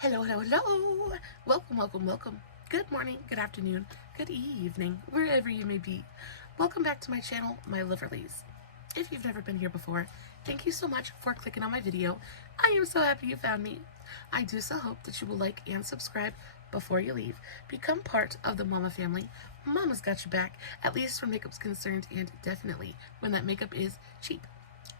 Hello, hello, hello. Welcome, welcome, welcome. Good morning, good afternoon, good evening, wherever you may be. Welcome back to my channel, my Liverlies. If you've never been here before, thank you so much for clicking on my video. I am so happy you found me. I do so hope that you will like and subscribe before you leave. Become part of the Mama family. Mama's got your back, at least where makeup's concerned, and definitely when that makeup is cheap.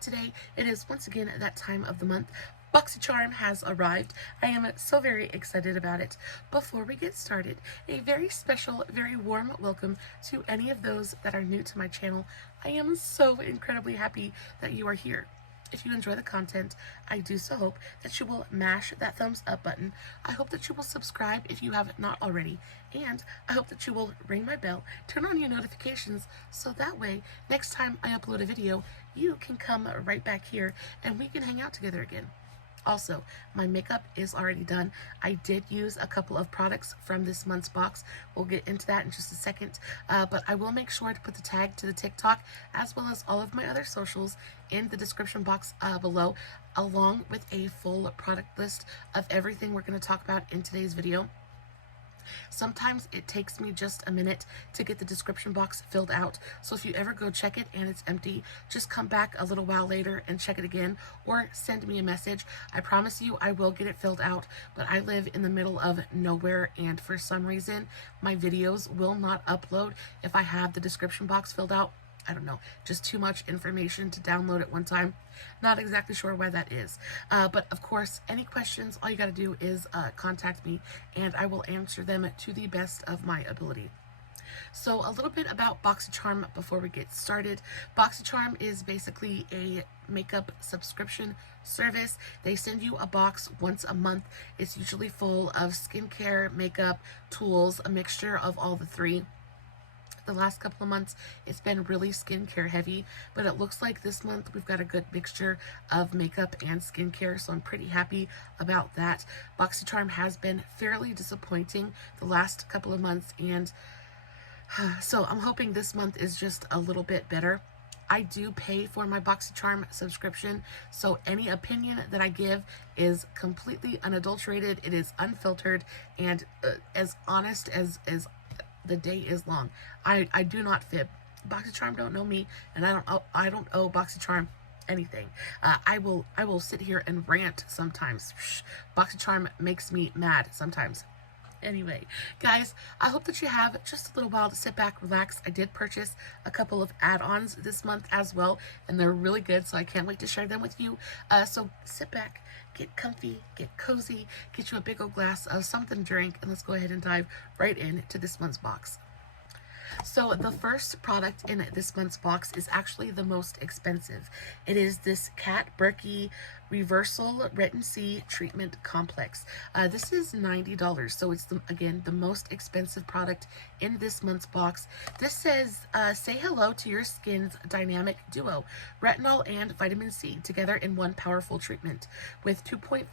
Today, it is once again that time of the month. BoxyCharm has arrived. I am so very excited about it. Before we get started, a very special, very warm welcome to any of those that are new to my channel. I am so incredibly happy that you are here. If you enjoy the content, I do so hope that you will mash that thumbs up button. I hope that you will subscribe if you have not already. And I hope that you will ring my bell, turn on your notifications, so that way, next time I upload a video, you can come right back here and we can hang out together again. Also, my makeup is already done. I did use a couple of products from this month's box. We'll get into that in just a second, but I will make sure to put the tag to the TikTok as well as all of my other socials in the description box below, along with a full product list of everything we're going to talk about in today's video. Sometimes it takes me just a minute to get the description box filled out, so if you ever go check it and it's empty, just come back a little while later and check it again, or send me a message. I promise you I will get it filled out, but I live in the middle of nowhere, and for some reason my videos will not upload if I have the description box filled out. I don't know, just too much information to download at one time. Not exactly sure why that is. But of course, any questions, all you got to do is contact me and I will answer them to the best of my ability. So a little bit about BoxyCharm before we get started. BoxyCharm is basically a makeup subscription service. They send you a box once a month. It's usually full of skincare, makeup, tools, a mixture of all the three. The last couple of months it's been really skincare heavy, but it looks like this month we've got a good mixture of makeup and skincare, so I'm pretty happy about that. BoxyCharm has been fairly disappointing the last couple of months, and so I'm hoping this month is just a little bit better. I do pay for my BoxyCharm subscription, so any opinion that I give is completely unadulterated. It is unfiltered and as honest as the day is long. I do not fib. BoxyCharm don't know me, and I don't owe BoxyCharm anything. I will sit here and rant sometimes. BoxyCharm makes me mad sometimes. Anyway, guys, I hope that you have just a little while to sit back, relax. I did purchase a couple of add-ons this month as well, and they're really good, so I can't wait to share them with you. So sit back, get comfy, get cozy, get you a big old glass of something to drink, and let's go ahead and dive right into this month's box. So the first product in this month's box is actually the most expensive. It is this Burki Reversal Retin-c Treatment Complex. This is $90, so it's, again, the most expensive product in this month's box. This says, say hello to your skin's dynamic duo, retinol and vitamin C, together in one powerful treatment. With 2.5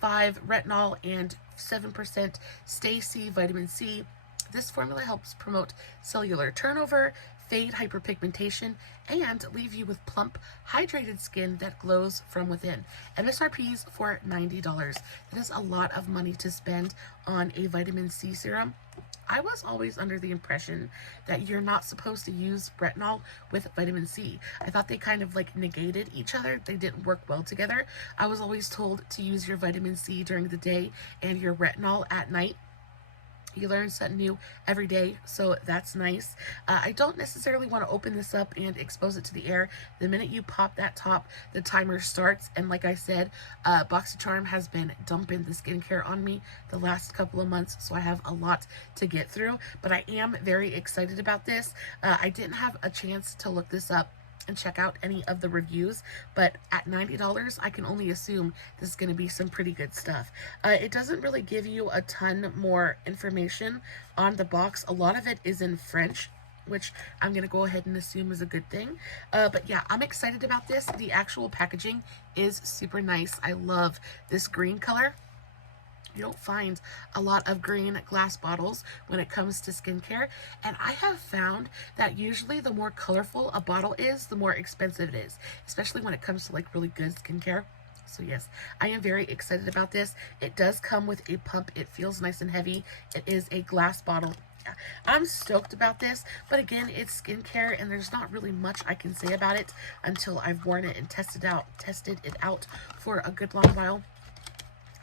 retinol and 7% Stay C vitamin C, this formula helps promote cellular turnover, fade hyperpigmentation, and leave you with plump, hydrated skin that glows from within. MSRP's for $90. That is a lot of money to spend on a vitamin C serum. I was always under the impression that you're not supposed to use retinol with vitamin C. I thought they kind of like negated each other. They didn't work well together. I was always told to use your vitamin C during the day and your retinol at night. You learn something new every day, so that's nice. I don't necessarily want to open this up and expose it to the air. The minute you pop that top, the timer starts, and like I said, BoxyCharm has been dumping the skincare on me the last couple of months, so I have a lot to get through, but I am very excited about this. I didn't have a chance to look this up and check out any of the reviews, but at $90 I can only assume this is going to be some pretty good stuff. It doesn't really give you a ton more information on the box. A lot of it is in French, which I'm going to go ahead and assume is a good thing. But yeah, I'm excited about this. The actual packaging is super nice. I love this green color. You don't find a lot of green glass bottles when it comes to skincare, and I have found that usually the more colorful a bottle is, the more expensive it is, especially when it comes to like really good skincare. So yes, I am very excited about this. It does come with a pump. It feels nice and heavy. It is a glass bottle. Yeah, I'm stoked about this, but again, it's skincare and there's not really much I can say about it until I've worn it and tested it out for a good long while.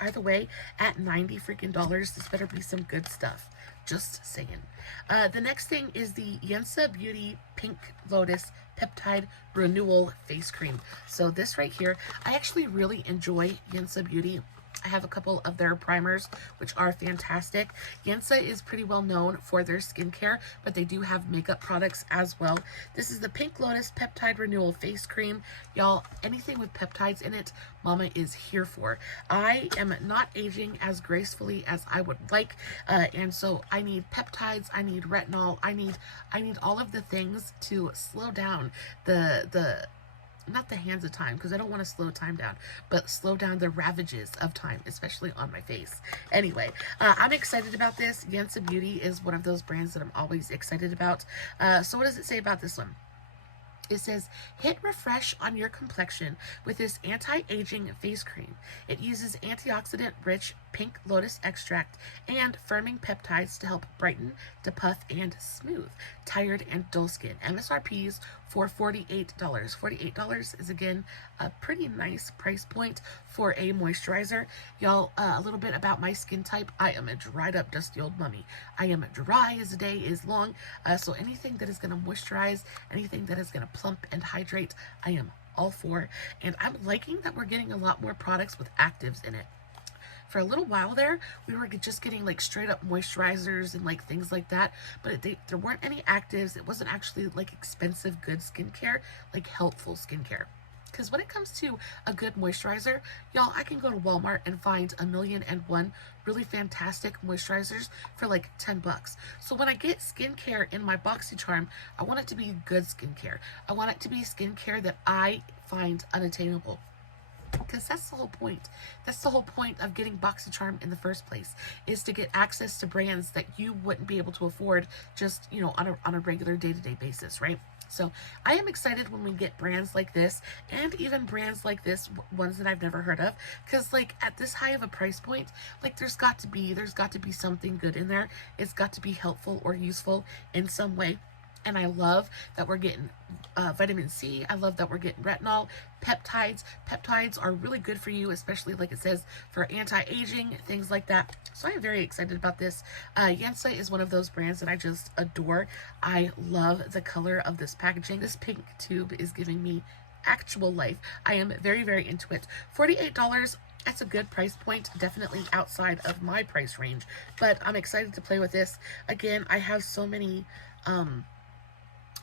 Either way, at $90 freaking dollars, this better be some good stuff. Just saying. The next thing is the Yensa Beauty Pink Lotus Peptide Renewal Face Cream. So this right here, I actually really enjoy Yensa Beauty. I have a couple of their primers, which are fantastic. Yensa is pretty well known for their skincare, but they do have makeup products as well. This is the Pink Lotus Peptide Renewal Face Cream. Y'all, anything with peptides in it, Mama is here for. I am not aging as gracefully as I would like, and so I need peptides, I need retinol, I need all of the things to slow down not the hands of time, because I don't want to slow time down, but slow down the ravages of time, especially on my face. Anyway, I'm excited about this. Yensa Beauty is one of those brands that I'm always excited about. So what does it say about this one? It says, hit refresh on your complexion with this anti-aging face cream. It uses antioxidant-rich pink lotus extract and firming peptides to help brighten, depuff, and smooth tired and dull skin. MSRPs for $48. $48 is, again, a pretty nice price point for a moisturizer. Y'all, a little bit about my skin type. I am a dried up, dusty old mummy. I am dry as the day is long, so anything that is going to moisturize, anything that is going to plump and hydrate, I am all for. And I'm liking that we're getting a lot more products with actives in it. For a little while there, we were just getting like straight up moisturizers and like things like that, but there weren't any actives. It wasn't actually like expensive, good skincare, like helpful skincare. Because when it comes to a good moisturizer, y'all, I can go to Walmart and find 1,000,001 really fantastic moisturizers for like $10. So when I get skincare in my BoxyCharm, I want it to be good skincare. I want it to be skincare that I find unattainable. Because that's the whole point. That's the whole point of getting BoxyCharm in the first place, is to get access to brands that you wouldn't be able to afford just, you know, on a regular day-to-day basis, right? So I am excited when we get brands like this, and even brands like this, ones that I've never heard of, because like at this high of a price point, like there's got to be something good in there. It's got to be helpful or useful in some way. And I love that we're getting vitamin C. I love that we're getting retinol, peptides. Peptides are really good for you, especially like it says for anti-aging, things like that. So I'm very excited about this. Yensa is one of those brands that I just adore. I love the color of this packaging. This pink tube is giving me actual life. I am very, very into it. $48. That's a good price point, definitely outside of my price range, but I'm excited to play with this. Again, I have so many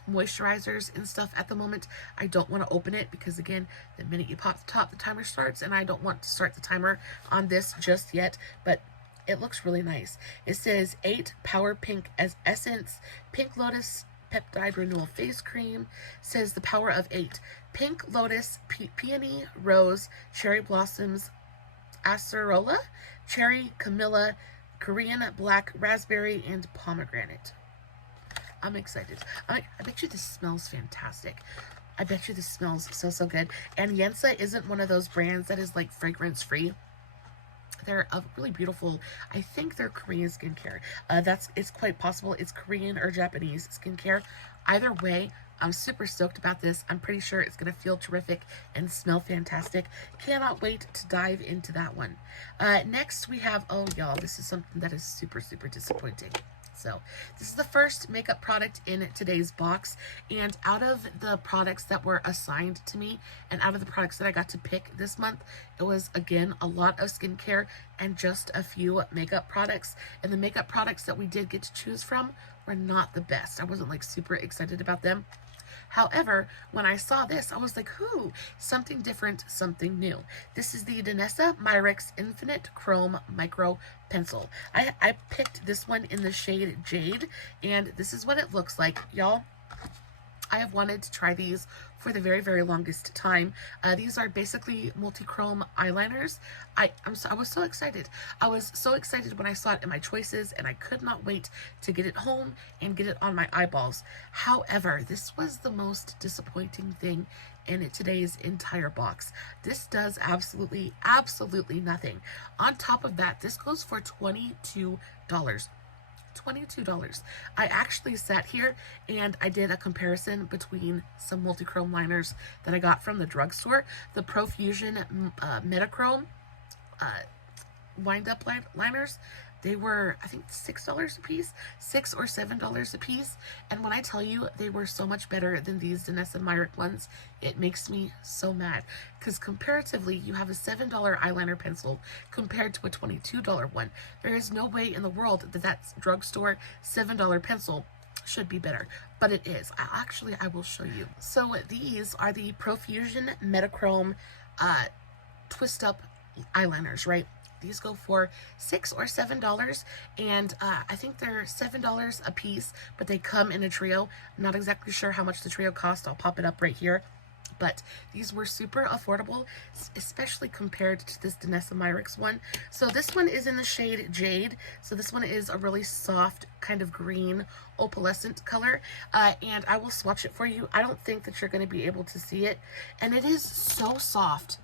moisturizers and stuff at the moment. I don't want to open it because, again, the minute you pop the top, the timer starts, and I don't want to start the timer on this just yet, but it looks really nice. It says 8 Power Pink as Essence Pink Lotus Peptide Renewal Face Cream. It says the power of 8. Pink Lotus, Peony, Rose, Cherry Blossoms, Acerola, Cherry, Camilla, Korean Black, Raspberry, and Pomegranate. I'm excited. I bet you this smells fantastic. I bet you this smells so good. And Yensa isn't one of those brands that is like fragrance free. They're a really beautiful, I think they're Korean skincare. It's quite possible it's Korean or Japanese skincare. Either way, I'm super stoked about this. I'm pretty sure it's going to feel terrific and smell fantastic. Cannot wait to dive into that one. Next we have, oh y'all, this is something that is super disappointing. So this is the first makeup product in today's box, and out of the products that were assigned to me and out of the products that I got to pick this month, it was, again, a lot of skincare and just a few makeup products. And the makeup products that we did get to choose from were not the best. I wasn't like super excited about them. However, when I saw this, I was like, "Ooh, something different, something new." This is the Danessa Myricks Infinite Chrome Micro Pencil. I picked this one in the shade Jade, and this is what it looks like, y'all. I have wanted to try these for the very longest time. These are basically multi-chrome eyeliners. I was so excited. I was so excited when I saw it in my choices, and I could not wait to get it home and get it on my eyeballs. However, this was the most disappointing thing in today's entire box. This does absolutely nothing. On top of that, this goes for $22. $22. I actually sat here and I did a comparison between some multi-chrome liners that I got from the drugstore, the Profusion Metachrome wind-up liners. They were, I think, $6 a piece, $6 or $7 a piece. And when I tell you they were so much better than these Danessa Myricks ones, it makes me so mad. Because comparatively, you have a $7 eyeliner pencil compared to a $22 one. There is no way in the world that that drugstore $7 pencil should be better, but it is. I will show you. So these are the Profusion Metachrome twist up eyeliners, right? These go for $6 or $7, and I think they're $7 a piece, but they come in a trio. I'm not exactly sure how much the trio cost. I'll pop it up right here. But these were super affordable, especially compared to this Danessa Myricks one. So this one is in the shade Jade. So this one is a really soft kind of green opalescent color. And I will swatch it for you. I don't think that you're going to be able to see it. And it is so soft.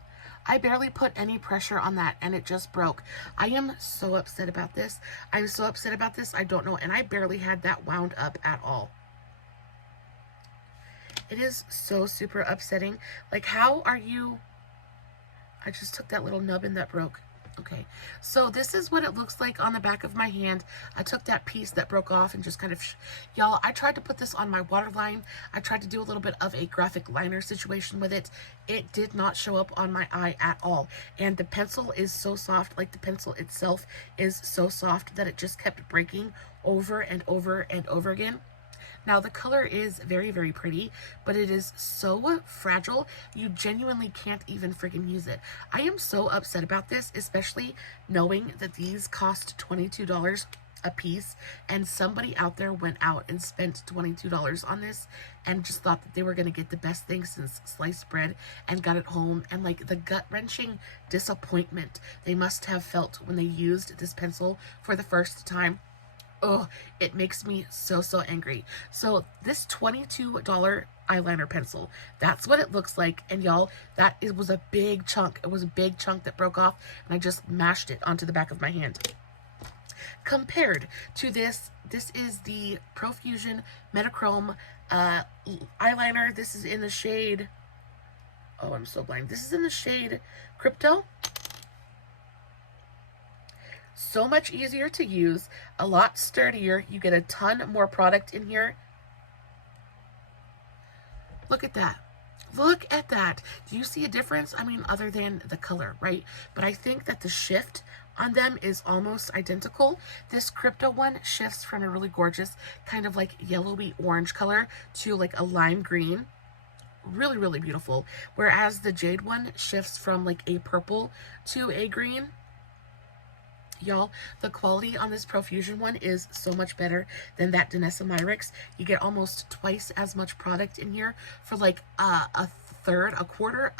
I barely put any pressure on that and it just broke. I am so upset about this. I'm so upset about this. I don't know. And I barely had that wound up at all. It is so super upsetting. Like, how are you... I just took that little nubbin that broke. Okay, so this is what it looks like on the back of my hand. I took that piece that broke off and just kind of... Y'all, I tried to put this on my waterline. I tried to do a little bit of a graphic liner situation with it. It did not show up on my eye at all. And the pencil is so soft, like the pencil itself is so soft that it just kept breaking over and over and over again. Now, the color is very pretty, but it is so fragile, you genuinely can't even freaking use it. I am so upset about this, especially knowing that these cost $22 a piece, and somebody out there went out and spent $22 on this and just thought that they were going to get the best thing since sliced bread and got it home. And like the gut-wrenching disappointment they must have felt when they used this pencil for the first time. Oh, it makes me so angry. So this $22 eyeliner pencil, that's what it looks like. And y'all, it was a big chunk. It was a big chunk that broke off, and I just mashed it onto the back of my hand. Compared to this is the Profusion Metachrome eyeliner. This is in the shade... Oh, I'm so blind. This is in the shade Crypto. So much easier to use, a lot sturdier. You get a ton more product in here. Look at that. Look at that. Do you see a difference? I mean, other than the color, right? But I think that the shift on them is almost identical. This Crypto one shifts from a really gorgeous kind of like yellowy orange color to like a lime green. Really beautiful. Whereas the Jade one shifts from like a purple to a green. Y'all, the quality on this Profusion one is so much better than that Danessa Myricks. You get almost twice as much product in here for like a third, a quarter,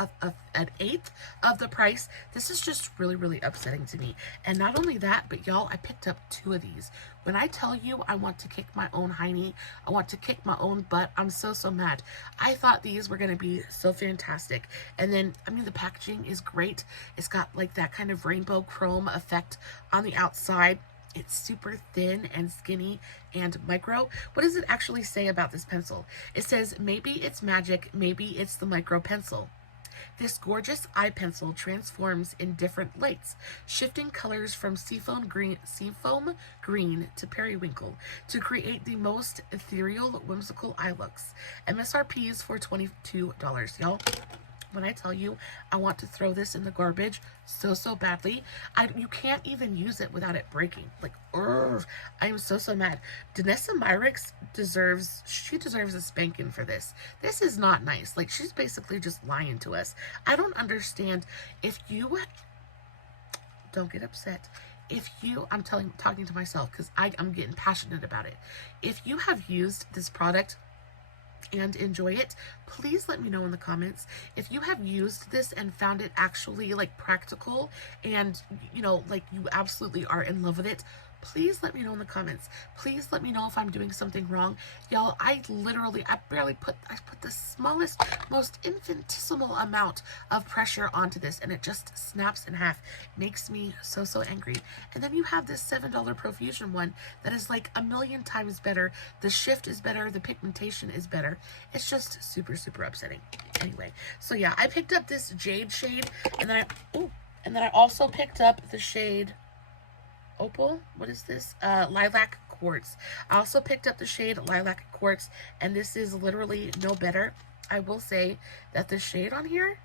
an eighth of the price. This is just really upsetting to me. And not only that, but y'all, I picked up 2 of these. When I tell you I want to kick my own hiney, I want to kick my own butt, I'm so mad. I thought these were going to be so fantastic. And then, I mean, the packaging is great. It's got like that kind of rainbow chrome effect on the outside. It's super thin and skinny and micro. What does it actually say about this pencil? It says, maybe it's magic, maybe it's the micro pencil. This gorgeous eye pencil transforms in different lights, shifting colors from seafoam green to periwinkle to create the most ethereal, whimsical eye looks. MSRP is for $22, y'all. When I tell you I want to throw this in the garbage so badly, you can't even use it without it breaking. Like, I am so mad. Danessa Myricks deserves a spanking for this. This is not nice. Like, she's basically just lying to us. I don't understand. If you don't get upset. If you, talking to myself because I'm getting passionate about it. If you have used this product and enjoy it. Please let me know in the comments if you have used this and found it actually like practical and you know, like you absolutely are in love with it. Please let me know in the comments. Please let me know if I'm doing something wrong. Y'all, I put the smallest, most infinitesimal amount of pressure onto this and it just snaps in half. Makes me so, so angry. And then you have this $7 Profusion one that is like a million times better. The shift is better. The pigmentation is better. It's just super, super upsetting. Anyway, so yeah, I picked up this Jade shade and then I also picked up the shade Opal, what is this? Lilac Quartz. I also picked up the shade Lilac Quartz, and this is literally no better. I will say that the shade on here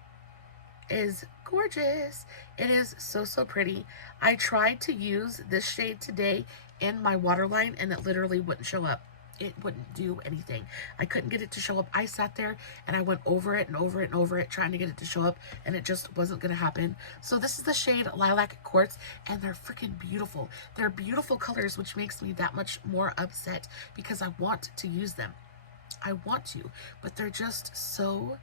is gorgeous. It is so, so pretty. I tried to use this shade today in my waterline, and it literally wouldn't show up. It wouldn't do anything. I couldn't get it to show up. I sat there and I went over it and over it and over it trying to get it to show up, and it just wasn't going to happen. So this is the shade Lilac Quartz, and they're freaking beautiful. They're beautiful colors, which makes me that much more upset because I want to use them. I want to, but they're just so...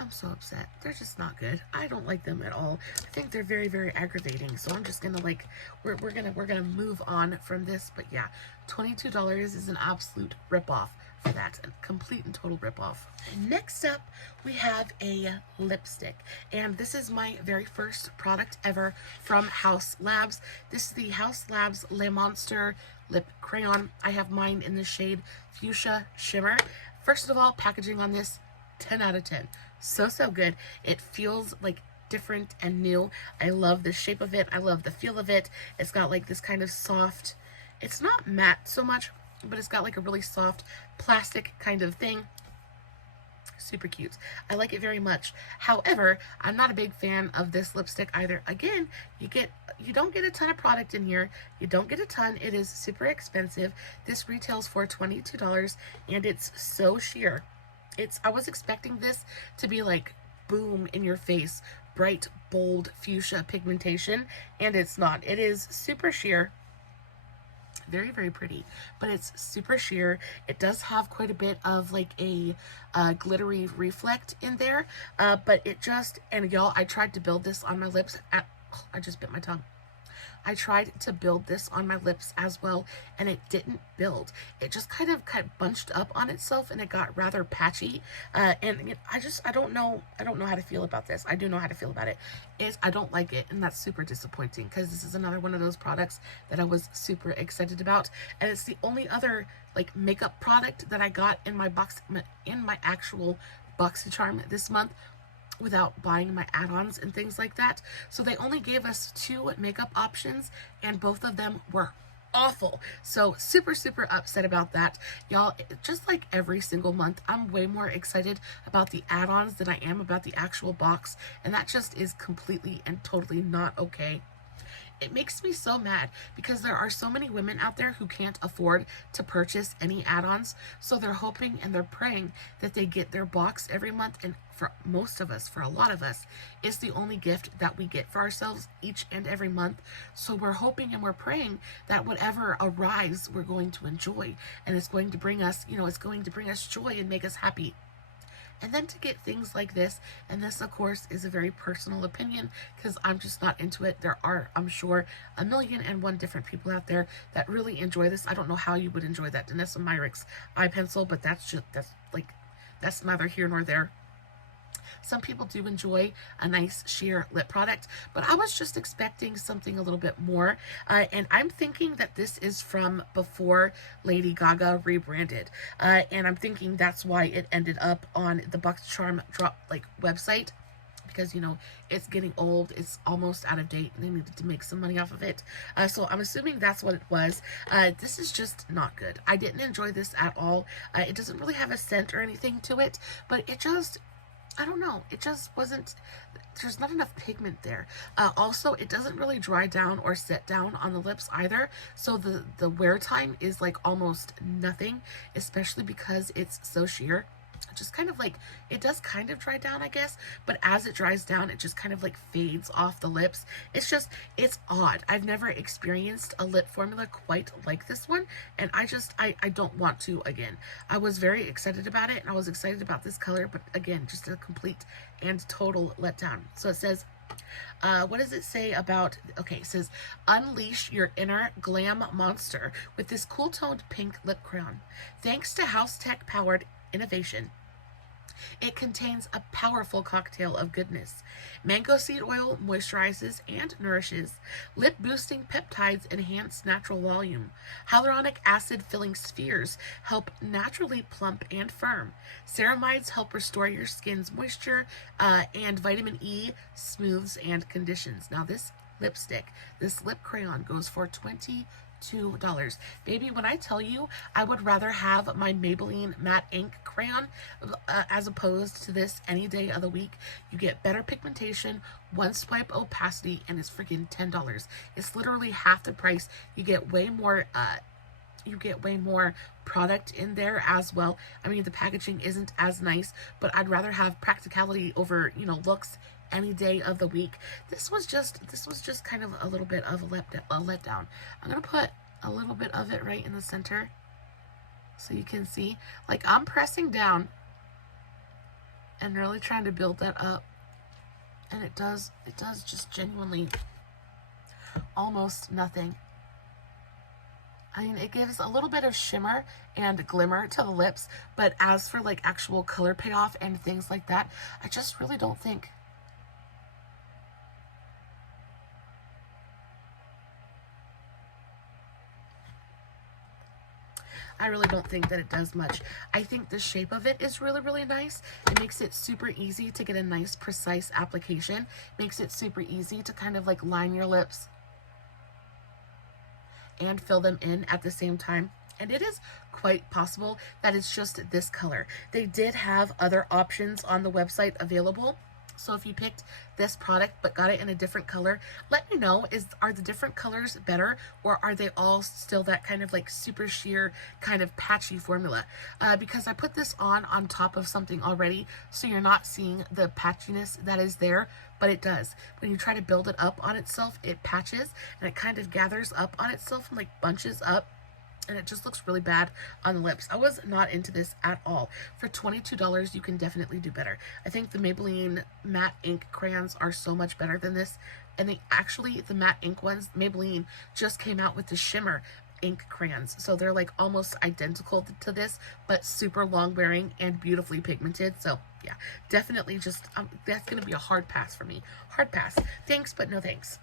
I'm so upset. They're just not good. I don't like them at all. I think they're very, very aggravating. So I'm just gonna like, we're gonna move on from this. But yeah, $22 is an absolute ripoff for that. A complete and total ripoff. Next up, we have a lipstick. And this is my very first product ever from Haus Labs. This is the Haus Labs LeMonster Lip Crayon. I have mine in the shade Fuchsia Shimmer. First of all, packaging on this, 10 out of 10. So, so good. It feels like different and new. I love the shape of it. I love the feel of it. It's got like this kind of soft, it's not matte so much, but it's got like a really soft plastic kind of thing. Super cute. I like it very much. However, I'm not a big fan of this lipstick either. Again, you don't get a ton of product in here. You don't get a ton. It is super expensive. This retails for $22 and it's so sheer. I was expecting this to be like boom in your face, bright, bold fuchsia pigmentation, and it's not. It is super sheer. Very, very pretty, but it's super sheer. It does have quite a bit of like a glittery reflect in there, but it just, and y'all, I tried to build this on my lips. I just bit my tongue. I tried to build this on my lips as well, and it didn't build. It just kind of bunched up on itself, and it got rather patchy. And I don't know how to feel about this. I do know how to feel about it. I don't like it, and that's super disappointing because this is another one of those products that I was super excited about, and it's the only other like makeup product that I got in my actual BoxyCharm this month, without buying my add-ons and things like that. So they only gave us 2 makeup options, and both of them were awful. So super, super upset about that. Y'all, just like every single month, I'm way more excited about the add-ons than I am about the actual box, and that just is completely and totally not okay. It makes me so mad because there are so many women out there who can't afford to purchase any add-ons, so they're hoping and they're praying that they get their box every month, and for most of us, for a lot of us, it's the only gift that we get for ourselves each and every month. So we're hoping and we're praying that whatever arrives, we're going to enjoy, and it's going to bring us, it's going to bring us joy and make us happy. And then to get things like this, and this of course is a very personal opinion because I'm just not into it. There are, I'm sure, 1,000,001 different people out there that really enjoy this. I don't know how you would enjoy that Danessa Myricks eye pencil, but that's neither here nor there. Some people do enjoy a nice sheer lip product, but I was just expecting something a little bit more. And I'm thinking that this is from before Lady Gaga rebranded. And I'm thinking that's why it ended up on the BoxyCharm website. Because, it's getting old, it's almost out of date, and they needed to make some money off of it. So I'm assuming that's what it was. This is just not good. I didn't enjoy this at all. It doesn't really have a scent or anything to it, but it just, I don't know, it just wasn't, there's not enough pigment there. Also, it doesn't really dry down or set down on the lips either, so the wear time is like almost nothing, especially because it's so sheer. just kind of like, it does kind of dry down, I guess, but as it dries down, it just kind of like fades off the lips. It's just, it's odd. I've never experienced a lip formula quite like this one, and I don't want to again. I was very excited about it, and I was excited about this color, but again, just a complete and total letdown. So it says, what does it say about, okay, it says, unleash your inner glam monster with this cool toned pink lip crayon. Thanks to Haus Tech powered innovation, it contains a powerful cocktail of goodness. Mango seed oil moisturizes and nourishes. Lip boosting peptides enhance natural volume. Hyaluronic acid filling spheres help naturally plump and firm. Ceramides help restore your skin's moisture, and vitamin E smooths and conditions. Now this lipstick, this lip crayon goes for $22. Baby, when I tell you I would rather have my Maybelline matte ink crayon as opposed to this any day of the week. You get better pigmentation, one swipe opacity, and it's freaking $10. It's literally half the price. You get way more product in there as well. I mean, the packaging isn't as nice, but I'd rather have practicality over, you know, looks any day of the week. This was just kind of a little bit of a letdown. I'm gonna put a little bit of it right in the center so you can see, like, I'm pressing down and really trying to build that up, and it does just genuinely almost nothing. I mean, it gives a little bit of shimmer and glimmer to the lips, but as for like actual color payoff and things like that, I just really don't think. I really don't think that it does much. I think the shape of it is really, really nice. It makes it super easy to get a nice, precise application. Makes it super easy to kind of like line your lips and fill them in at the same time. And it is quite possible that it's just this color. They did have other options on the website available. So if you picked this product but got it in a different color, let me know, are the different colors better, or are they all still that kind of like super sheer kind of patchy formula? Because I put this on top of something already, so you're not seeing the patchiness that is there, but it does. When you try to build it up on itself, it patches and it kind of gathers up on itself and like bunches up, and it just looks really bad on the lips. I was not into this at all. For $22, you can definitely do better. I think the Maybelline matte ink crayons are so much better than this. And the matte ink ones, Maybelline just came out with the shimmer ink crayons. So they're like almost identical to this, but super long wearing and beautifully pigmented. So yeah, definitely just, that's going to be a hard pass for me. Hard pass. Thanks, but no thanks.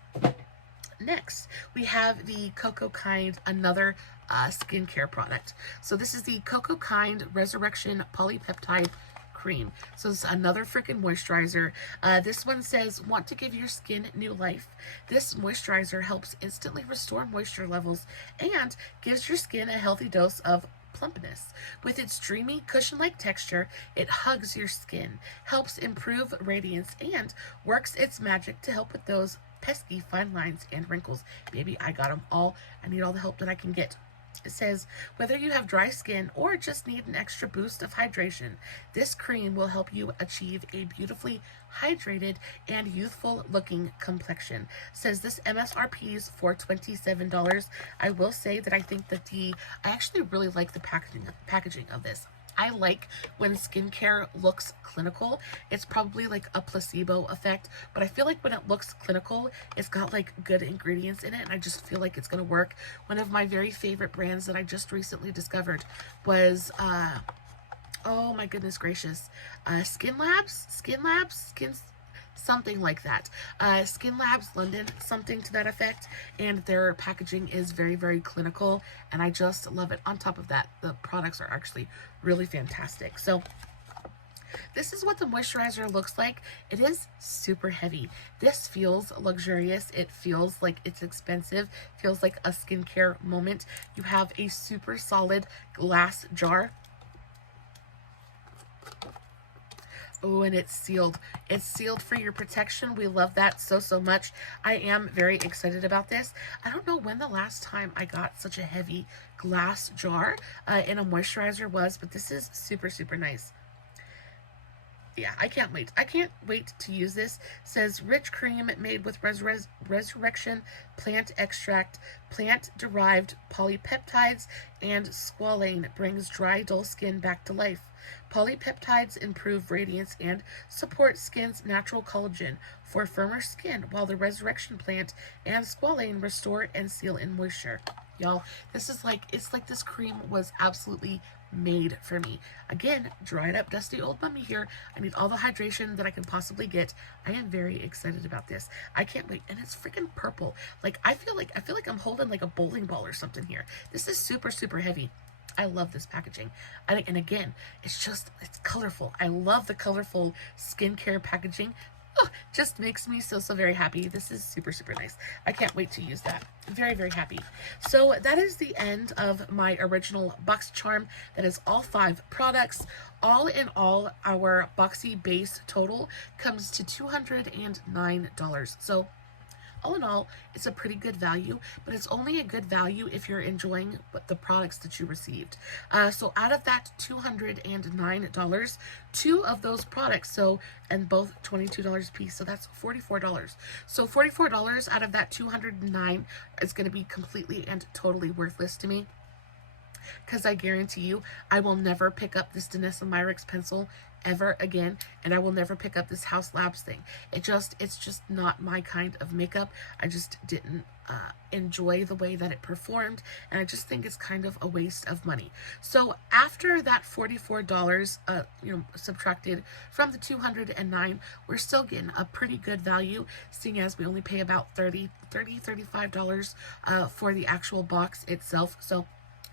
Next, we have the CocoKind, another skincare product. So this is the CocoKind Resurrection Polypeptide Cream. So this is another freaking moisturizer. This one says, want to give your skin new life? This moisturizer helps instantly restore moisture levels and gives your skin a healthy dose of plumpness. With its dreamy cushion-like texture, it hugs your skin, helps improve radiance, and works its magic to help with those pesky fine lines and wrinkles. Baby, I got them all. I need all the help that I can get. It says, whether you have dry skin or just need an extra boost of hydration, this cream will help you achieve a beautifully hydrated and youthful looking complexion. It says this MSRP is for $27. I will say that I think that I actually really like the packaging of this. I like when skincare looks clinical. It's probably like a placebo effect, but I feel like when it looks clinical, it's got like good ingredients in it, and I just feel like it's going to work. One of my very favorite brands that I just recently discovered was, oh my goodness gracious, Skin Labs, something like that. Skin Labs London, something to that effect, and their packaging is very, very clinical, and I just love it. On top of that, the products are actually really fantastic. So this is what the moisturizer looks like. It is super heavy. This feels luxurious. It feels like it's expensive. It feels like a skincare moment. You have a super solid glass jar. Oh, and it's sealed. It's sealed for your protection. We love that so, so much. I am very excited about this. I don't know when the last time I got such a heavy glass jar in a moisturizer was, but this is super, super nice. yeah, I can't wait. I can't wait to use this. It says rich cream made with resurrection plant extract, plant-derived polypeptides, and squalane brings dry, dull skin back to life. Polypeptides improve radiance and support skin's natural collagen for firmer skin, while the resurrection plant and squalane restore and seal in moisture. Y'all, this is like, it's like this cream was absolutely made for me. Again, dried up, dusty old mummy here. I need all the hydration that I can possibly get. I am very excited about this. I can't wait. And it's freaking purple. Like I feel like I'm holding like a bowling ball or something here. This is super, super heavy. I love this packaging. And again, it's colorful. I love the colorful skincare packaging. Oh, just makes me so very happy. This is super, super nice. I can't wait to use that. Very, very happy. So that is the end of my original BoxyCharm. That is all 5 products. All in all, our Boxy base total comes to $209. So all in all, it's a pretty good value, but it's only a good value if you're enjoying the products that you received. So out of that $209, 2 of those products, and both $22 a piece, so that's $44. So $44 out of that $209 is going to be completely and totally worthless to me, because I guarantee you, I will never pick up this Danessa Myricks pencil ever again, and I will never pick up this Haus Labs thing. It's just not my kind of makeup. I just didn't enjoy the way that it performed, and I just think it's kind of a waste of money. So after that $44, subtracted from the $209, we're still getting a pretty good value, seeing as we only pay about $35 for the actual box itself. So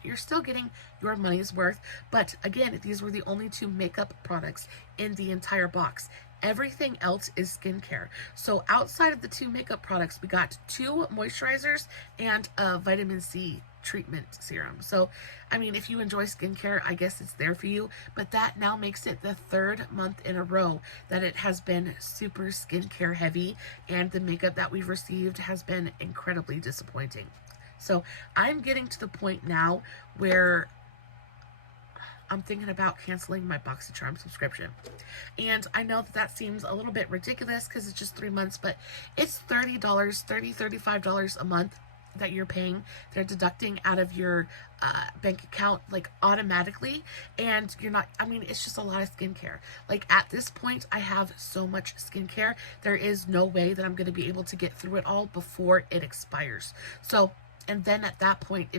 you're still getting your money's worth. But again, these were the only 2 makeup products in the entire box. Everything else is skincare. So outside of the 2 makeup products, we got 2 moisturizers and a vitamin C treatment serum. So, I mean, if you enjoy skincare, I guess it's there for you. But that now makes it the 3rd month in a row that it has been super skincare heavy, and the makeup that we've received has been incredibly disappointing. So I'm getting to the point now where I'm thinking about canceling my BoxyCharm subscription. And I know that seems a little bit ridiculous because it's just 3 months, but it's $35 a month that you're paying. They're deducting out of your bank account like automatically, and you're not, I mean, it's just a lot of skincare. Like at this point, I have so much skincare, there is no way that I'm going to be able to get through it all before it expires. So, and then at that point,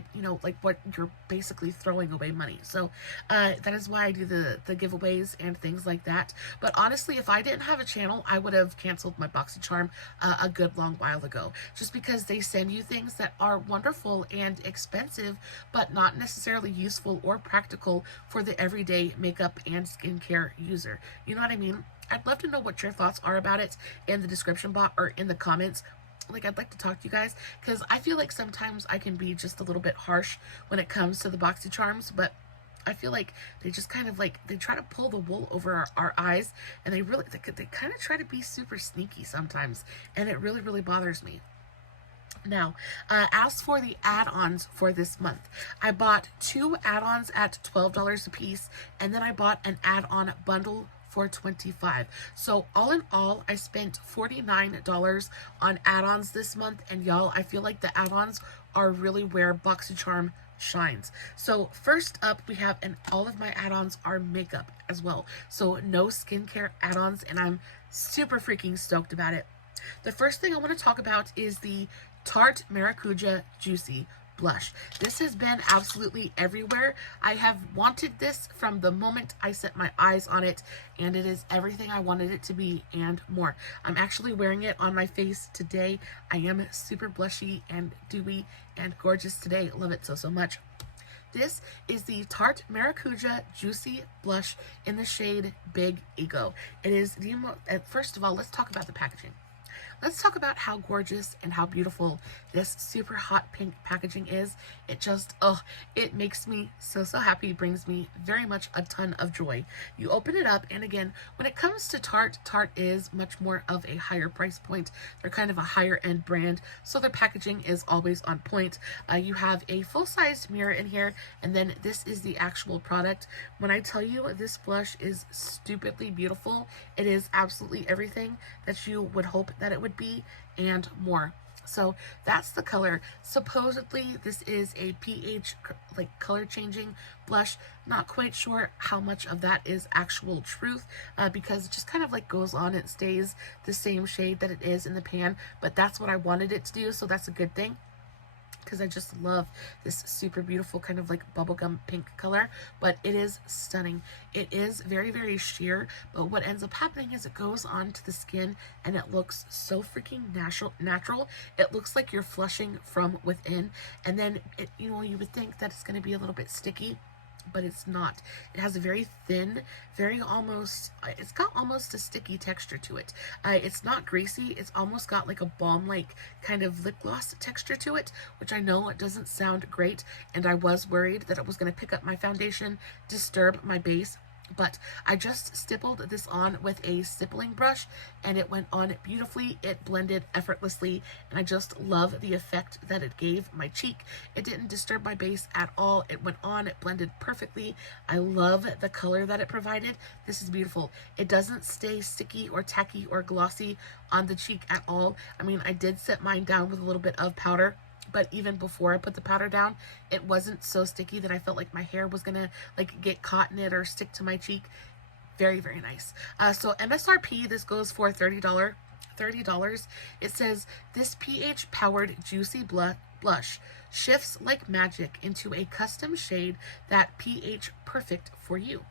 what you're basically throwing away money. So that is why I do the giveaways and things like that. But honestly, if I didn't have a channel, I would have canceled my BoxyCharm a good long while ago. Just because they send you things that are wonderful and expensive, but not necessarily useful or practical for the everyday makeup and skincare user. You know what I mean? I'd love to know what your thoughts are about it in the description box or in the comments. Like, I'd like to talk to you guys, because I feel like sometimes I can be just a little bit harsh when it comes to the BoxyCharms, but I feel like they just kind of like, they try to pull the wool over our eyes, and they kind of try to be super sneaky sometimes, and it really, really bothers me. Now, as for the add-ons for this month, I bought 2 add-ons at $12 a piece, and then I bought an add-on bundle for $25. So all in all, I spent $49 on add-ons this month, and y'all, I feel like the add-ons are really where BoxyCharm shines. So first up, we have, and all of my add-ons are makeup as well. So no skincare add-ons, and I'm super freaking stoked about it. The first thing I want to talk about is the Tarte Maracuja Juicy Blush. This has been absolutely everywhere. I have wanted this from the moment I set my eyes on it, and it is everything I wanted it to be and more. I'm actually wearing it on my face today. I am super blushy and dewy and gorgeous today. Love it so much. This is the Tarte Maracuja Juicy Blush in the shade Big Ego. It is the first of all, let's talk about the packaging. let's talk about how gorgeous and how beautiful this super hot pink packaging is. It just, oh, it makes me so happy. It brings me very much a ton of joy. You open it up, and again, when it comes to Tarte, Tarte is much more of a higher price point. They're kind of a higher end brand, so their packaging is always on point. You have a full-sized mirror in here, and then this is the actual product. When I tell you this blush is stupidly beautiful, it is absolutely everything that you would hope that it would be and more. So that's the color. Supposedly this is a pH like color changing blush. Not quite sure how much of that is actual truth, because it just kind of like goes on and stays the same shade that it is in the pan, but that's what I wanted it to do, so that's a good thing, because I just love this super beautiful kind of like bubblegum pink color. But it is stunning. It is very sheer, but what ends up happening is it goes onto the skin and it looks so freaking natural. It looks like you're flushing from within, and then it, you know, you would think that it's going to be a little bit sticky, but it's not. It has a very thin, very almost, it's got almost a sticky texture to it. It's not greasy. It's almost got like a balm-like kind of lip gloss texture to it, which I know it doesn't sound great, and I was worried that it was going to pick up my foundation, disturb my base. But I just stippled this on with a stippling brush, and it went on beautifully. It blended effortlessly, and I just love the effect that it gave my cheek. It didn't disturb my base at all. It went on, it blended perfectly. I love the color that it provided. This is beautiful. It doesn't stay sticky or tacky or glossy on the cheek at all. I mean, I did set mine down with a little bit of powder, but even before I put the powder down, it wasn't so sticky that I felt like my hair was gonna like get caught in it or stick to my cheek. Very nice. So MSRP, this goes for $30. It says, this pH powered juicy blush shifts like magic into a custom shade that pH perfect for you.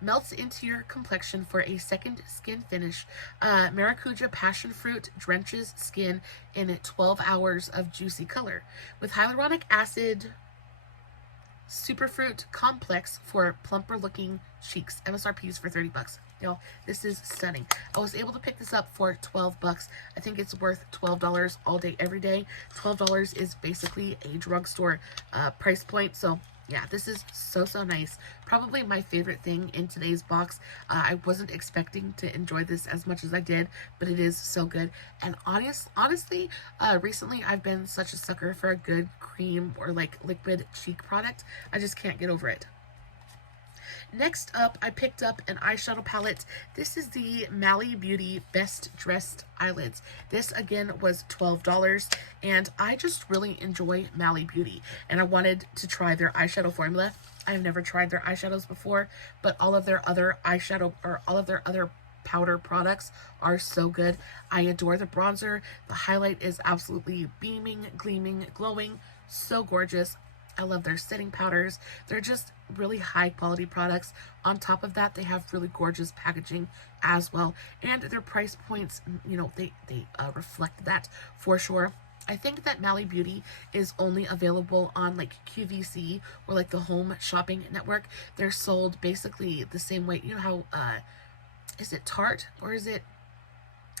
Melts into your complexion for a second skin finish. Maracuja passion fruit drenches skin in 12 hours of juicy color. With hyaluronic acid superfruit complex for plumper looking cheeks. MSRP is for 30 bucks. Y'all, this is stunning. I was able to pick this up for 12 bucks. I think it's worth $12 all day, every day. $12 is basically a drugstore price point. So yeah, this is so nice. Probably my favorite thing in today's box. I wasn't expecting to enjoy this as much as I did, but it is so good. And honestly, recently I've been such a sucker for a good cream or like liquid cheek product. I just can't get over it. Next up, I picked up an eyeshadow palette. This is the Mally Beauty Best Dressed Eyelids. This again was $12, and I just really enjoy Mally Beauty, and I wanted to try their eyeshadow formula. I've never tried their eyeshadows before, but all of their other eyeshadow or all of their other powder products are so good. I adore the bronzer. The highlight is absolutely beaming, gleaming, glowing, so gorgeous. I love their setting powders. They're just really high quality products. On top of that, they have really gorgeous packaging as well, and their price points, you know, they reflect that for sure. I think that Mally Beauty is only available on like QVC or like the Home Shopping Network. They're sold basically the same way. You know how is it Tarte or is it,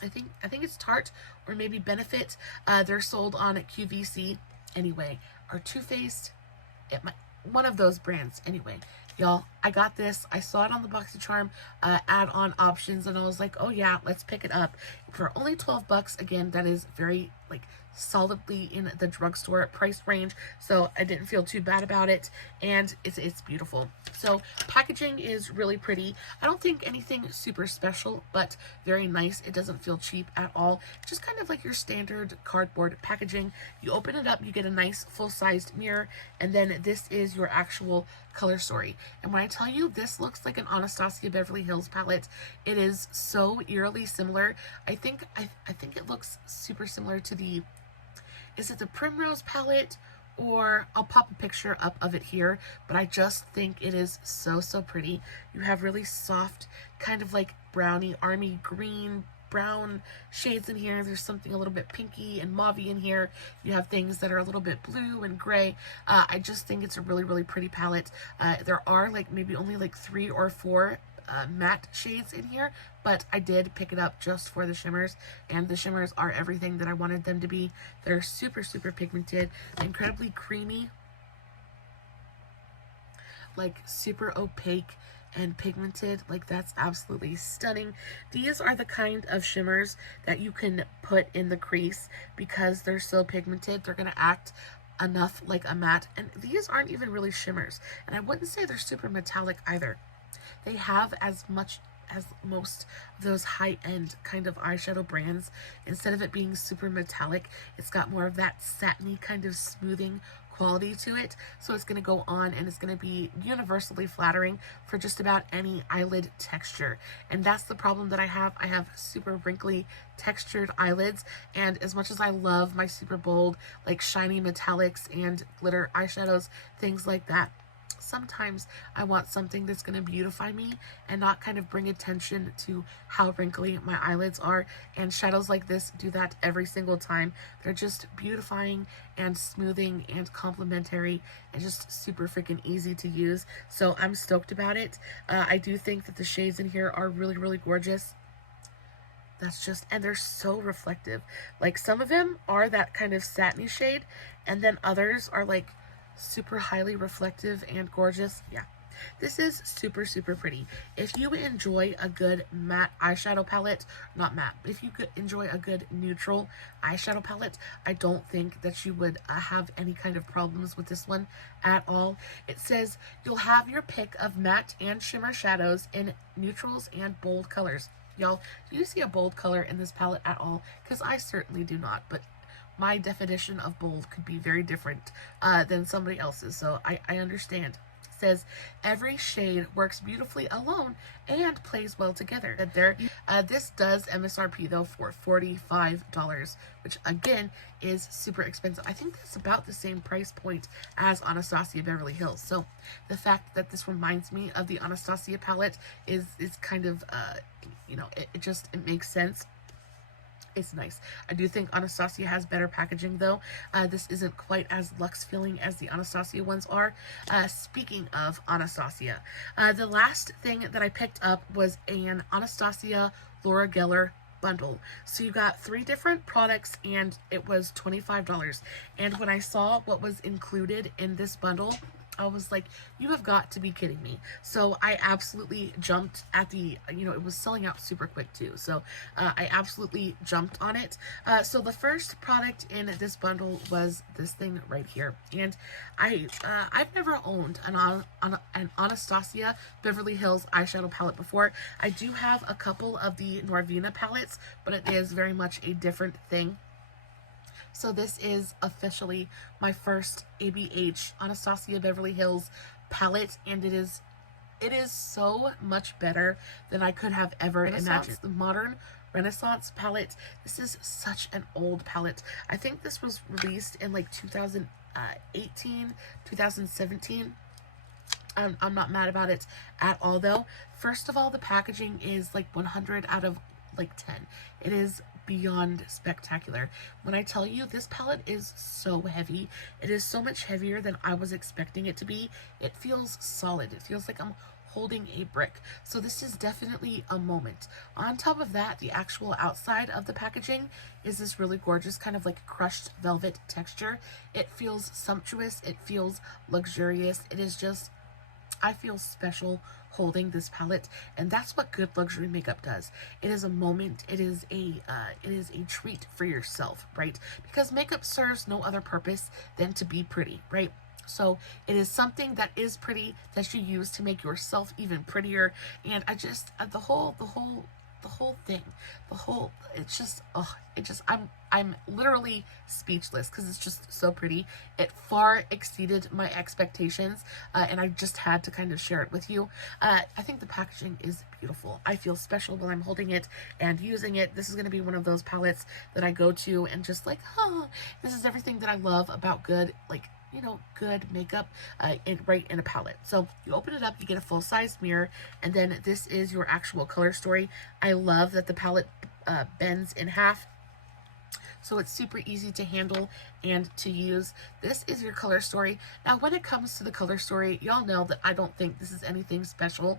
I think it's Tarte or maybe Benefit. They're sold on QVC anyway. Or Too Faced, one of those brands. Anyway, y'all, I got this. I saw it on the BoxyCharm add-on options, and I was like, oh yeah, let's pick it up for only 12 bucks. Again, that is very like solidly in the drugstore price range, so I didn't feel too bad about it, and it's beautiful. So packaging is really pretty. I don't think anything super special, but very nice. It doesn't feel cheap at all. Just kind of like your standard cardboard packaging. You open it up, you get a nice full-sized mirror, and then this is your actual color story. And when I tell you this looks like an Anastasia Beverly Hills palette, it is so eerily similar. I think it looks super similar to the, is it the Primrose palette? Or I'll pop a picture up of it here, but I just think it is so pretty. You have really soft, kind of like brownie, army green, brown shades in here. There's something a little bit pinky and mauvey in here. You have things that are a little bit blue and gray. I just think it's a really pretty palette. There are like maybe only like 3 or 4 matte shades in here, but I did pick it up just for the shimmers, and the shimmers are everything that I wanted them to be. They're super, super pigmented, incredibly creamy, like super opaque and pigmented. Like, that's absolutely stunning. These are the kind of shimmers that you can put in the crease because they're so pigmented. They're gonna act enough like a matte, and these aren't even really shimmers, and I wouldn't say they're super metallic either. They have as much as most of those high-end kind of eyeshadow brands. Instead of it being super metallic, it's got more of that satiny kind of smoothing quality to it. So it's going to go on and it's going to be universally flattering for just about any eyelid texture. And that's the problem that I have. I have super wrinkly textured eyelids, and as much as I love my super bold, like shiny metallics and glitter eyeshadows, things like that, sometimes I want something that's going to beautify me and not kind of bring attention to how wrinkly my eyelids are. And shadows like this do that every single time. They're just beautifying and smoothing and complimentary and just super freaking easy to use. So I'm stoked about it. I do think that the shades in here are really, really gorgeous. That's just, and they're so reflective. Like, some of them are that kind of satiny shade, and then others are like super highly reflective and gorgeous. Yeah, this is super, super pretty. If you enjoy a good matte eyeshadow palette, not matte, but if you could enjoy a good neutral eyeshadow palette, I don't think that you would have any kind of problems with this one at all. It says you'll have your pick of matte and shimmer shadows in neutrals and bold colors. Y'all, do you see a bold color in this palette at all? Because I certainly do not, but my definition of bold could be very different than somebody else's, so I understand. It says every shade works beautifully alone and plays well together. This does MSRP though for $45, which again is super expensive. I think that's about the same price point as Anastasia Beverly Hills. So the fact that this reminds me of the Anastasia palette is kind of you know, it makes sense. It's nice. I do think Anastasia has better packaging though. This isn't quite as luxe feeling as the Anastasia ones are. Speaking of Anastasia, the last thing that I picked up was an Anastasia Laura Geller bundle. So you got 3 different products and it was $25. And when I saw what was included in this bundle, I was like, you have got to be kidding me. So I absolutely jumped at the, you know, it was selling out super quick too. So I absolutely jumped on it. So the first product in this bundle was this thing right here. And I've never owned an Anastasia Beverly Hills eyeshadow palette before. I do have a couple of the Norvina palettes, but it is very much a different thing. So this is officially my first ABH Anastasia Beverly Hills palette, and it is so much better than I could have ever imagined. The modern Renaissance palette. This is such an old palette. I think this was released in like 2018, 2017. I'm not mad about it at all though. First of all, the packaging is like 100 out of like 10. It is beyond spectacular. When I tell you, this palette is so heavy, it is so much heavier than I was expecting it to be. It feels solid. It feels like I'm holding a brick. So this is definitely a moment. On top of that, the actual outside of the packaging is this really gorgeous kind of like crushed velvet texture. It feels sumptuous. It feels luxurious. It is just, I feel special holding this palette, and that's what good luxury makeup does. It is a moment. It is a treat for yourself, right? Because makeup serves no other purpose than to be pretty, right? So it is something that is pretty that you use to make yourself even prettier. And I just the whole thing, it's just, oh, it just, I'm literally speechless because it's just so pretty. It far exceeded my expectations, and I just had to kind of share it with you. I think the packaging is beautiful. I feel special while I'm holding it and using it. This is going to be one of those palettes that I go to and just like, oh, this is everything that I love about good, like, you know, good makeup right in a palette. So you open it up, you get a full-size mirror, and then this is your actual color story. I love that the palette bends in half. so it's super easy to handle and to use. This is your color story. Now, when it comes to the color story, y'all know that I don't think this is anything special.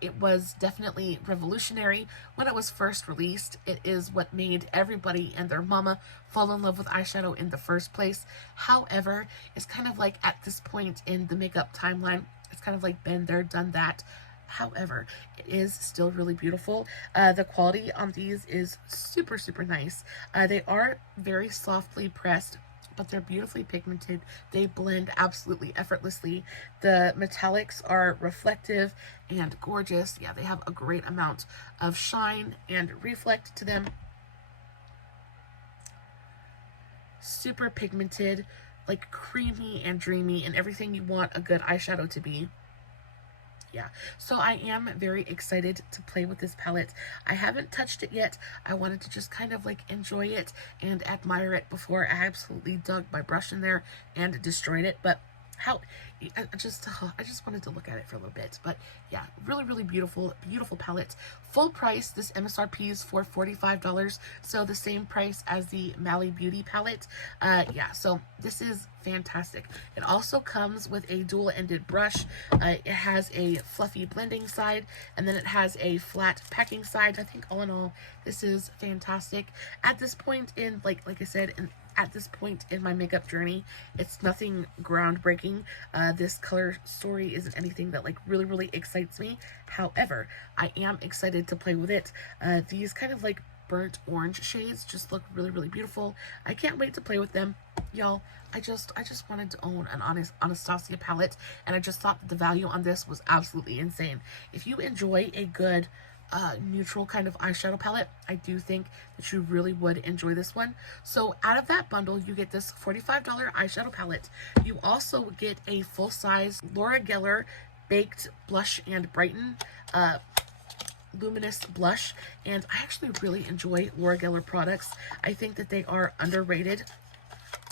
It was definitely revolutionary when it was first released. It is what made everybody and their mama fall in love with eyeshadow in the first place. However, it's kind of like at this point in the makeup timeline, it's kind of like been there, done that. However, it is still really beautiful. The quality on these is super, super nice. They are very softly pressed, but they're beautifully pigmented. They blend absolutely effortlessly. The metallics are reflective and gorgeous. Yeah, they have a great amount of shine and reflect to them. Super pigmented, like creamy and dreamy, and everything you want a good eyeshadow to be. Yeah, so I am very excited to play with this palette. I haven't touched it yet. I wanted to just kind of like enjoy it and admire it before I absolutely dug my brush in there and destroyed it. But I just wanted to look at it for a little bit. But yeah, really, really beautiful, beautiful palette. Full price, this MSRP is for $45, so the same price as the Mally Beauty palette. Yeah, so this is fantastic. It also comes with a dual-ended brush. It has a fluffy blending side, and then it has a flat packing side. I think all in all, this is fantastic. At this point in, like I said, at this point in my makeup journey, it's nothing groundbreaking. This color story isn't anything that like really, really excites me. However, I am excited to play with it. These kind of like burnt orange shades just look really, really beautiful. I can't wait to play with them. Y'all, I just wanted to own an Anastasia palette, and I just thought that the value on this was absolutely insane. If you enjoy a good neutral kind of eyeshadow palette, I do think that you really would enjoy this one. So out of that bundle, you get this $45 eyeshadow palette. You also get a full-size Laura Geller Baked Blush and Brighten luminous blush, and I actually really enjoy Laura Geller products. I think that they are underrated.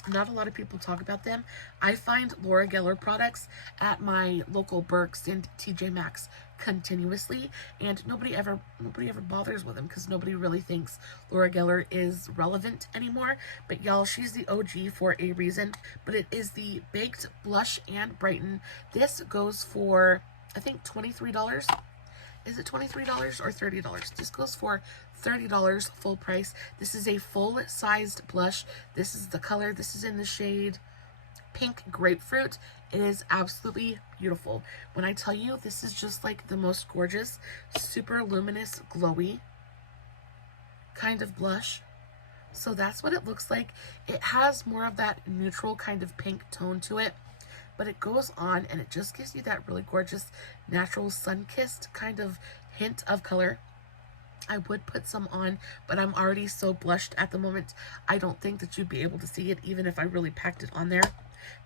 Not a lot of people talk about them. I find Laura Geller products at my local Burks and TJ Maxx continuously, and nobody ever bothers with them because nobody really thinks Laura Geller is relevant anymore. But y'all, she's the OG for a reason. But it is the Baked Blush and Brighten. This goes for, I think, $23. Is it $23 or $30? This goes for $30 full price. This is a full-sized blush. This is the color. This is in the shade Pink Grapefruit. It is absolutely beautiful. When I tell you, this is just like the most gorgeous, super luminous, glowy kind of blush. So that's what it looks like. It has more of that neutral kind of pink tone to it, but it goes on and it just gives you that really gorgeous, natural, sun-kissed kind of hint of color. I would put some on, but I'm already so blushed at the moment, I don't think that you'd be able to see it even if I really packed it on there.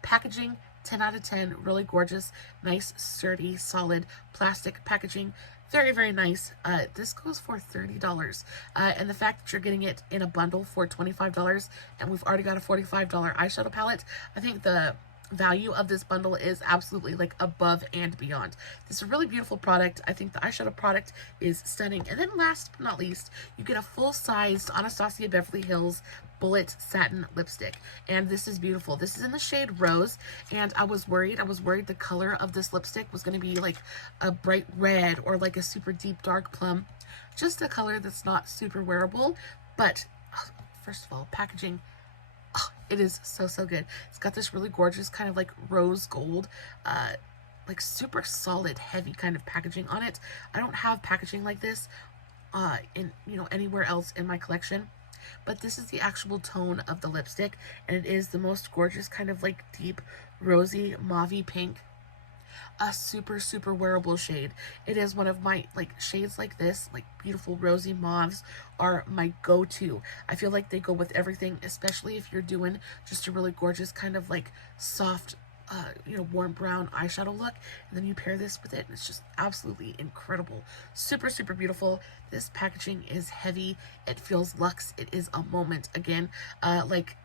Packaging, 10 out of 10, really gorgeous, nice, sturdy, solid plastic packaging. Very, very nice. This goes for $30. And the fact that you're getting it in a bundle for $25, and we've already got a $45 eyeshadow palette, I think the value of this bundle is absolutely like above and beyond. This is a really beautiful product. I think the eyeshadow product is stunning. And then last but not least, you get a full-sized Anastasia Beverly Hills Bullet Satin Lipstick, and this is beautiful. This is in the shade Rose, and I was worried the color of this lipstick was going to be like a bright red or like a super deep dark plum, just a color that's not super wearable. But first of all, packaging, it is so, so good. It's got this really gorgeous kind of like rose gold, like super solid, heavy kind of packaging on it. I don't have packaging like this in, anywhere else in my collection. But this is the actual tone of the lipstick, and it is the most gorgeous kind of like deep rosy mauvey pink. A super, super wearable shade. It is one of my like shades like this, like beautiful rosy mauves are my go-to. I feel like they go with everything, especially if you're doing just a really gorgeous kind of like soft warm brown eyeshadow look, and then you pair this with it, and it's just absolutely incredible. Super, super beautiful. This packaging is heavy. It feels luxe. It is a moment again, like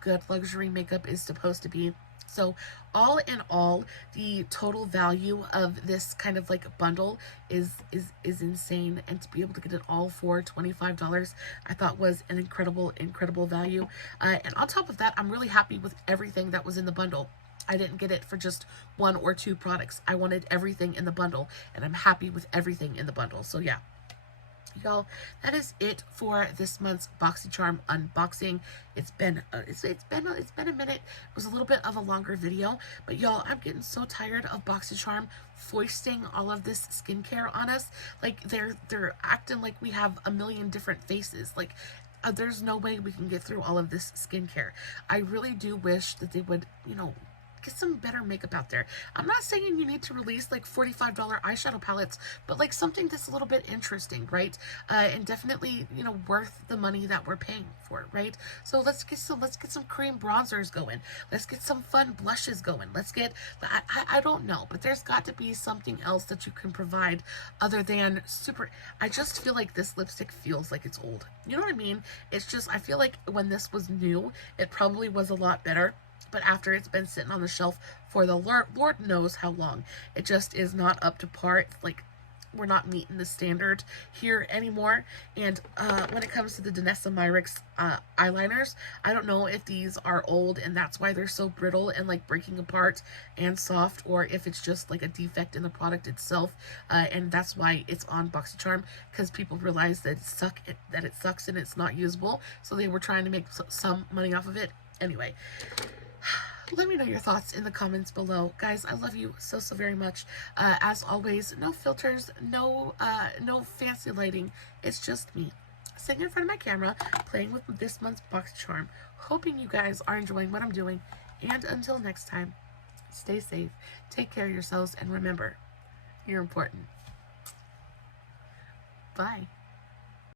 good luxury makeup is supposed to be. So all in all, the total value of this kind of like bundle is insane, and to be able to get it all for $25, I thought was an incredible value. And on top of that, I'm really happy with everything that was in the bundle. I didn't get it for just one or two products. I wanted everything in the bundle, and I'm happy with everything in the bundle. So yeah. Y'all, that is it for this month's BoxyCharm unboxing. It's been a minute. It was a little bit of a longer video, but y'all, I'm getting so tired of BoxyCharm foisting all of this skincare on us. Like they're acting like we have a million different faces. Like there's no way we can get through all of this skincare. I really do wish that they would, you know, get some better makeup out there. I'm not saying you need to release like $45 eyeshadow palettes, but like something that's a little bit interesting, right? And definitely, you know, worth the money that we're paying for, right? So let's get some cream bronzers going. Let's get some fun blushes going. Let's get, I don't know, but there's got to be something else that you can provide other than super. I just feel like this lipstick feels like it's old. You know what I mean? It's just, I feel like when this was new, it probably was a lot better. But after it's been sitting on the shelf for the Lord knows how long, it just is not up to par. It's like we're not meeting the standard here anymore. And when it comes to the Danessa Myricks eyeliners, I don't know if these are old and that's why they're so brittle and like breaking apart and soft, or if it's just like a defect in the product itself, and that's why it's on BoxyCharm, because people realize that it sucks and it's not usable, so they were trying to make some money off of it. Anyway, let me know your thoughts in the comments below. Guys, I love you so very much. As always, no filters, no fancy lighting. It's just me sitting in front of my camera, playing with this month's BoxyCharm, hoping you guys are enjoying what I'm doing. And until next time, stay safe, take care of yourselves, and remember, you're important. Bye.